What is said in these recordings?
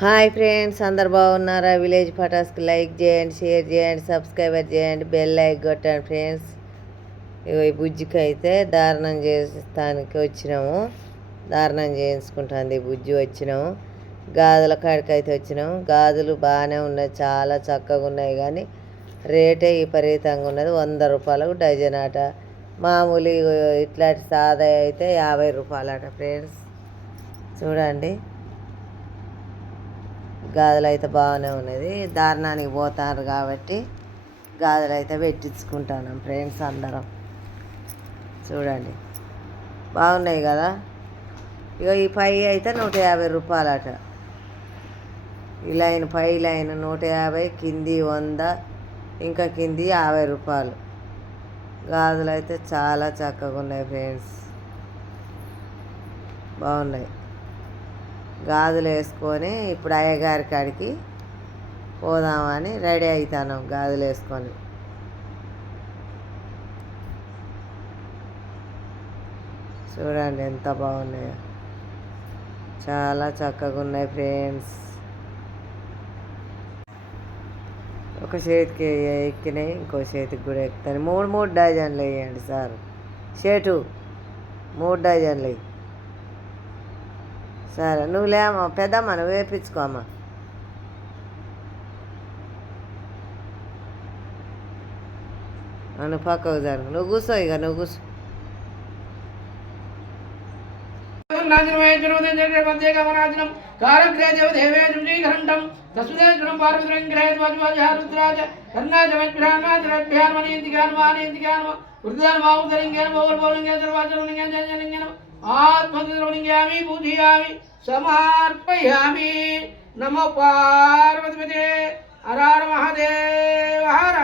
Hi friends, అందరు బాగున్నారా? Village పటాస్కి like చేయండి, షేర్ చేయండి, సబ్స్క్రైబర్ చేయండి, బెల్ లైక్ కొట్టండి ఫ్రెండ్స్. ఈ బుజ్జికి అయితే దారుణం చేస్తానికి వచ్చినాము. దారుణం చేయించుకుంటుంది బుజ్జి. వచ్చినాము గాజుల కాడికి అయితే వచ్చినాము. గాజులు బాగానే ఉన్నాయి, చాలా చక్కగా ఉన్నాయి, కానీ రేటే విపరీతంగా ఉన్నది. 100 రూపాయలకు డజన్ అట. మామూలు ఇట్లాంటి సాదా అయితే 50 రూపాయలు అట ఫ్రెండ్స్. చూడండి, గాజులు అయితే బాగానే ఉన్నది. దారుణానికి పోతారు కాబట్టి గాజులు అయితే పెట్టించుకుంటాను ఫ్రెండ్స్ అందరం. చూడండి, బాగున్నాయి కదా. ఇక ఈ పై అయితే 150 రూపాయలట. ఈ లైన్, పై లైన్ 150, కింది 100, ఇంకా కింది 50 రూపాయలు. గాజులు అయితే చాలా చక్కగా ఉన్నాయి ఫ్రెండ్స్, బాగున్నాయి. గాజులు వేసుకొని ఇప్పుడు అయ్యగారి కాడికి పోదామని రెడీ అవుతాను. గాజులు వేసుకొని చూడండి ఎంత బాగున్నాయో, చాలా చక్కగా ఉన్నాయి ఫ్రెండ్స్. ఒక చేతికి ఎక్కినాయి, ఇంకో చేతికి కూడా ఎక్కుతాయి. 3 డజన్లు వేయండి సార్. షేటు 3 డజన్లు వేయి. సరే, నువ్వు లేమ్మా పెద్దమ్మ, నువ్వు వేపించుకోమ్మా. నువ్వు పక్కకు జరుగు, నువ్వు కూర్చో. ఇక నువ్వు కూర్చో. ఆత్మలింగామి పూజయామి సమర్పయామి. నమో పార్వతిపతే. హర మహాదేవ హర.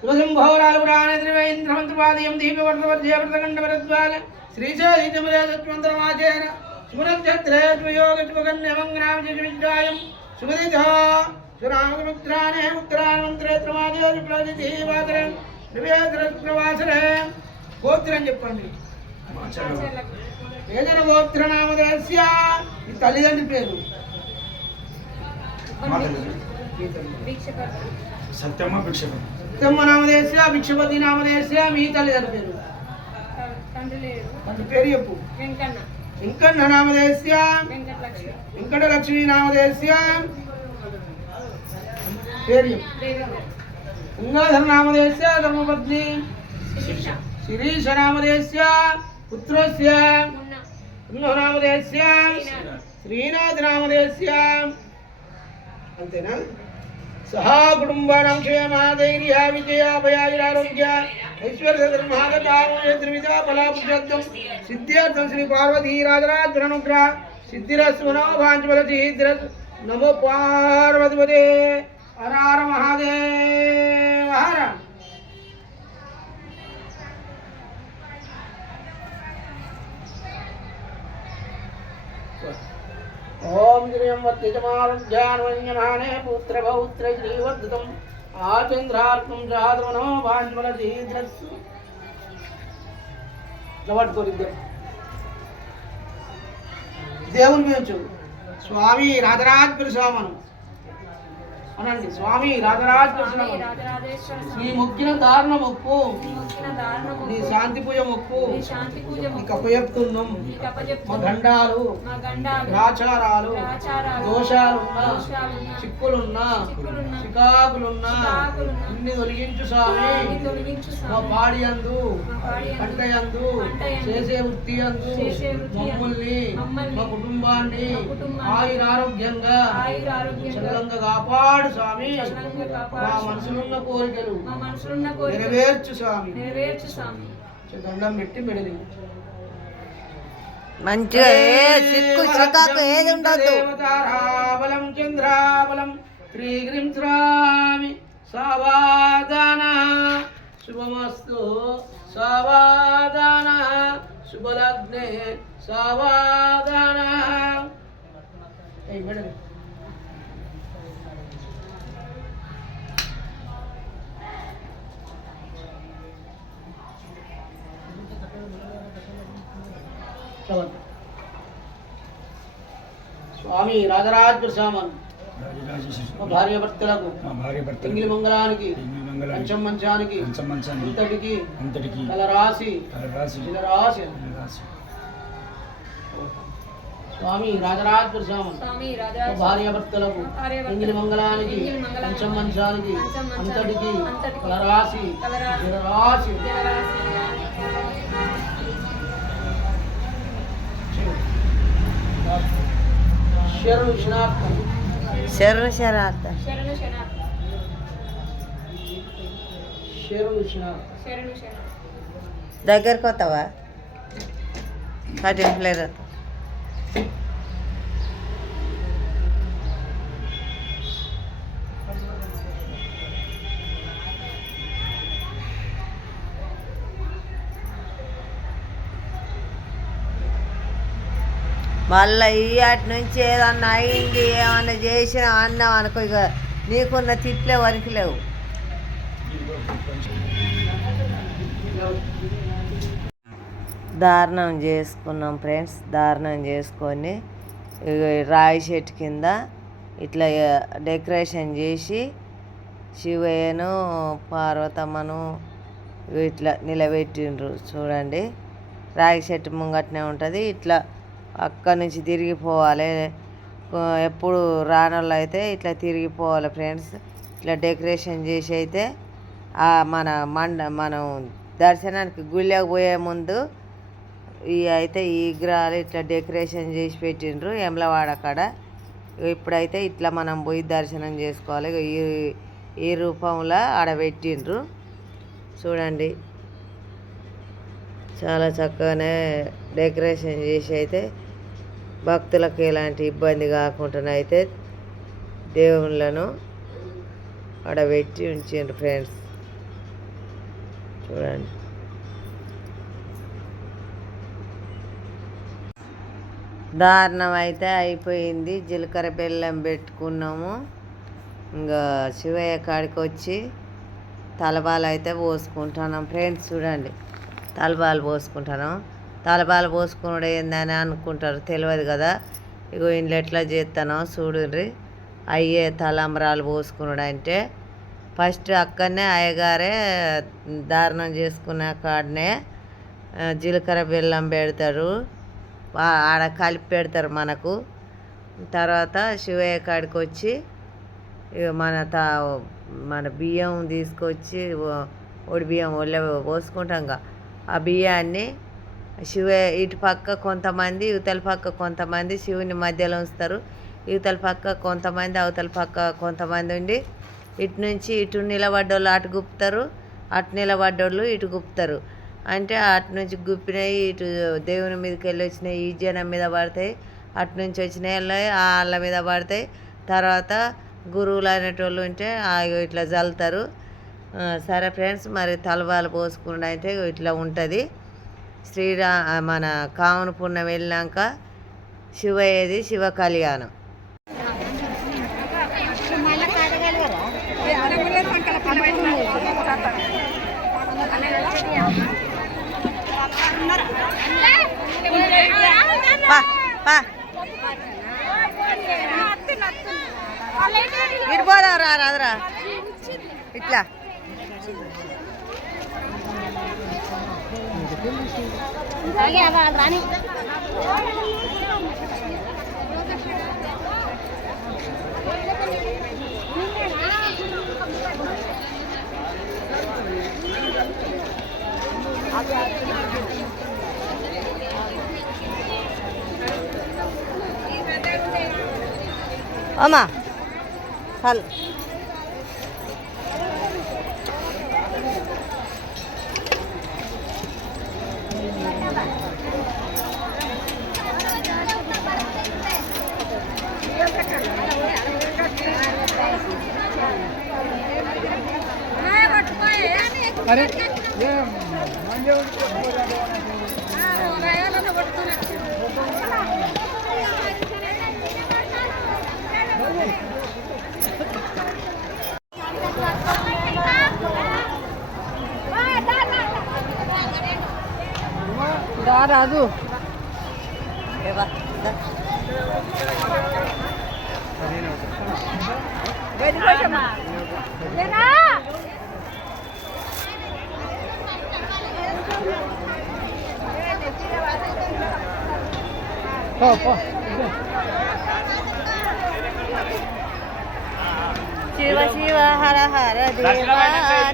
శుభశంభోరాలు పురాణే త్రివేంద్రమంత్రపాదయం దీపవర్ధవర్ధ్యవర్ధకంఠవరద్వాల శ్రీశైలితమరేతత్మంత్రమాచేన శుభనక్షత్రేయోగశుభకన్యమంగనామజవిద్యాయం శుభదిత సురామముద్రానే ఉత్తరామంత్రే త్రమాదేవాదరే నివేద్రవాసరే. గోత్రం చెప్పండి. ఏదైన గోత్రనామదేశ్య. ఈ తల్లిదండ్రి పేరు సత్యమ్మ నామదేశ్య, భిక్షపతి నామదేశ్య. మీ తల్లిదండ్రి పేరు తండ్రి పేరు చెప్పు. వెంకన్న నామదేశ్య, వెంకటలక్ష్మి నామదేశ్య పేరు చెప్పు. గంగాధర నామదేశ్య, ధర్మపత్ని శిరీష నామదేశ్య, పుత్రస్య నామదేశ్య, శ్రీనాథ నామదేశ్య. అంతేనా? సహా కుటుంబానాం క్షేమధైర్య విజయాభయారోగ్య ఐశ్వర్యధర్మాగతాత్రివిధ ఫలాభుజత్వం సిద్ధ్యర్థం శ్రీ పార్వతీ రాజరాజనుగ్రహ సిద్ధిరస్సు మనోభాంచఫలసిద్ధిరస్సు. నమో పార్వతిపతే. హర హర మహాదేవ హర. ఓం శ్రీయం వత్యజమారుధ్యాన్వన్యమానే పుత్రభౌత్ర శ్రీవర్ధతం ఆచంద్రార్కం జాతమనో భాంజమలసీద్రస్సు. పట్టుకోరిద్దరు దేవుని పేరు. స్వామి రాజరాజేశ్వర స్వామను అనండి. స్వామి రాజరాజేశ్వర నీ మొక్కిన దారుణ మొక్కు, నీ శాంతి పూజ మొక్కు నీకు అప్పచెప్తున్నాం. మా గండాలు ఆచారాలు దోషాలున్నా చిక్కులున్నా చికాకులున్నా ఇన్ని తొలగించు స్వామి. మా పాడి అందు పంటయందు చేసే వృత్తి అందు మమ్మల్ని మా కుటుంబాన్ని ఆయురారోగ్యంగా చల్లంగా కాపాడు స్వామి. మా మనసులున్న కోరికలు నెరవేర్చు స్వామి. దండం పెట్టి మెడలి మంచిగా ఏది ఉండదు. దేవతారాబలం చంద్రాబలం శ్రీగ్రీం స్వామి. సావాదాన శుభమస్తు సావాదాన శుభలగ్నే సావాదాన. మెడలి స్వామి రాజరాజ శ్యామన్ మా భార్య భర్తలకు ఎంగిలి మంగళానికి మంచం మంచానికి అంతటికి కలరాసి జలరాశి స్వామి రాజరాజ శ్యామన్ మా భార్య భర్తలకు ఎంగిలి మంగళానికి మంచం మంచానికి అంతటికి కలరాసి జలరాశి శరణు శనార్థం శరణు శరణార్థ శరణు శనార్థం దగ్గరకు వస్తావా కటింగ్ ప్లేయర్ మళ్ళీ ఈ అటు నుంచి ఏదన్నా అయింది ఏమన్నా చేసినా అన్నాం అనుకో ఇక నీకున్న తిట్లే వరకు లేవు. దారుణం చేసుకున్నాం ఫ్రెండ్స్. దారుణం చేసుకొని ఇక రాయి చెట్టు కింద ఇట్లా డెకరేషన్ చేసి శివయ్యను పార్వతమ్మను ఇట్లా నిలబెట్టిండ్రు చూడండి. రాగి చెట్టు ముంగట్నే ఉంటుంది. ఇట్లా అక్కడి నుంచి తిరిగిపోవాలి. ఎప్పుడు రానోళ్ళు అయితే ఇట్లా తిరిగిపోవాలి ఫ్రెండ్స్. ఇట్లా డెకరేషన్ చేసి అయితే మనం దర్శనానికి గుళ్ళకి పోయే ముందు ఈ విగ్రహాలు ఇట్లా డెకరేషన్ చేసి పెట్టిండ్రు ఎమ్లవాడ కాడ. ఇప్పుడైతే ఇట్లా మనం పోయి దర్శనం చేసుకోవాలి. ఈ రూపంలో ఆడ పెట్టిండ్రు చూడండి. చాలా చక్కగానే డెకరేషన్ చేసి అయితే భక్తులకు ఎలాంటి ఇబ్బంది కాకుండా అయితే దేవుళ్ళను ఆడ పెట్టి ఉంచిండ్రు ఫ్రెండ్స్ చూడండి. దారుణం అయితే అయిపోయింది. జీలకర్ర బెల్లం పెట్టుకున్నాము. ఇంకా శివయ్య కాడికి వచ్చి తలబాలు అయితే పోసుకుంటున్నాం ఫ్రెండ్స్ చూడండి. తలబాలు పోసుకుంటున్నాం. తలబాలు పోసుకున్నాడు ఏందని అనుకుంటారు, తెలియదు కదా. ఇగో ఇంట్లో ఎట్లా చేస్తానో చూడండి. అయ్యే తలంబరాలు పోసుకున్నాడు అంటే ఫస్ట్ అక్కడనే అయ్యగారే దారుణం చేసుకున్న కాడనే జీలకర్ర బెల్లం పెడతారు. ఆడ కలిపి పెడతారు మనకు. తర్వాత శివయ్య కాడికి వచ్చి ఇక మన బియ్యం తీసుకొచ్చి ఒడి బియ్యం ఒళ్ళ పోసుకుంటాంగా ఆ బియ్యాన్ని ఇటు పక్క కొంతమంది ఇవతల పక్క కొంతమంది శివుని మధ్యలో ఉంచుతారు. ఇవతల పక్క కొంతమంది అవతల పక్క కొంతమంది ఉండి ఇటు నుంచి ఇటు నిలబడ్డోళ్ళు అటు గుప్పుతారు, అటు నిలబడ్డోళ్ళు ఇటు గుప్పుతారు. అంటే అటు నుంచి గుప్పినవి ఇటు దేవుని మీదకి వెళ్ళి వచ్చినాయి ఈ జనం మీద పడతాయి, అటు నుంచి వచ్చినాయి వాళ్ళ మీద పడతాయి. తర్వాత గురువులు అనేటోళ్ళు ఉంటే ఇట్లా చల్లుతారు. సరే ఫ్రెండ్స్, మరి తలవాలు పోసుకుండా అంటే ఇట్లా ఉంటుంది. మన కామన పుణ్యం వెళ్ళినాక శివయ్యది శివ కళ్యాణం. ఇటు పోదాం రాదురా ఇట్లా. అమ్మా చాలు. अरे రాదు. శివ శివ హర హర దేవా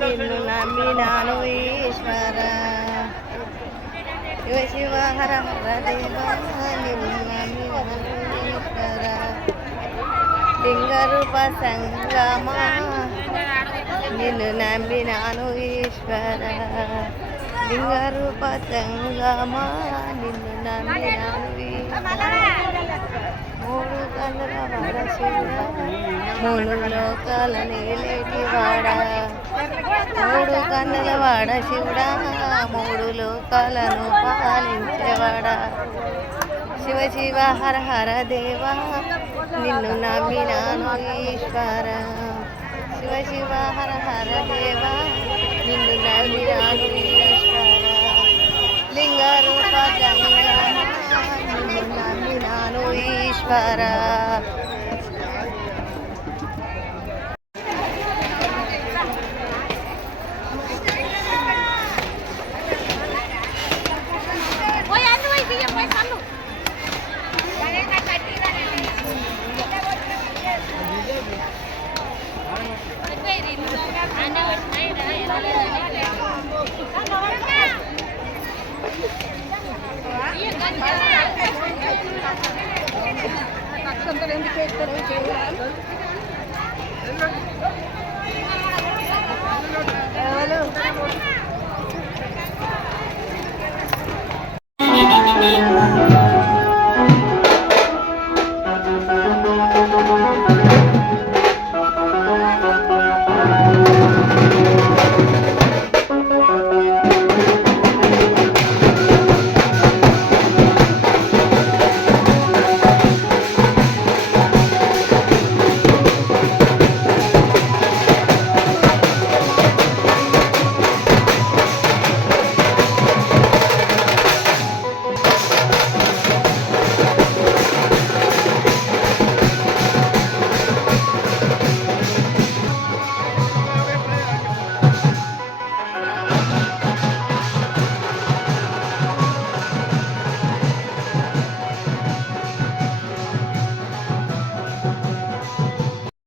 నిన్ను నమ్మినాను ఈశ్వర శివ శివ హర హర దేవా నిన్ను నమ్మినాను ఈశ్వర లింగ రూప సంగమా నిన్ను నమ్మినాను ఈశ్వర లింగ రూప సంగమా నిన్ను నమ్మినాను ఈశ్వర మూడు కన్నుల వాడ శివుడా మూడు లోకాల నేలేటి వాడ మూడు కన్నుల వాడ శివుడా మూడు లోకాలను పాలించేవాడా శివ శివ హర హర దేవా నిన్ను నమ్మినాను ఈశ్వర శివ శివ హర హర దేవా నిన్ను నమ్మినాను ఈశ్వర లింగ రూప గంగా నిన్ను నమ్మినాను ఈశ్వర ఎవరు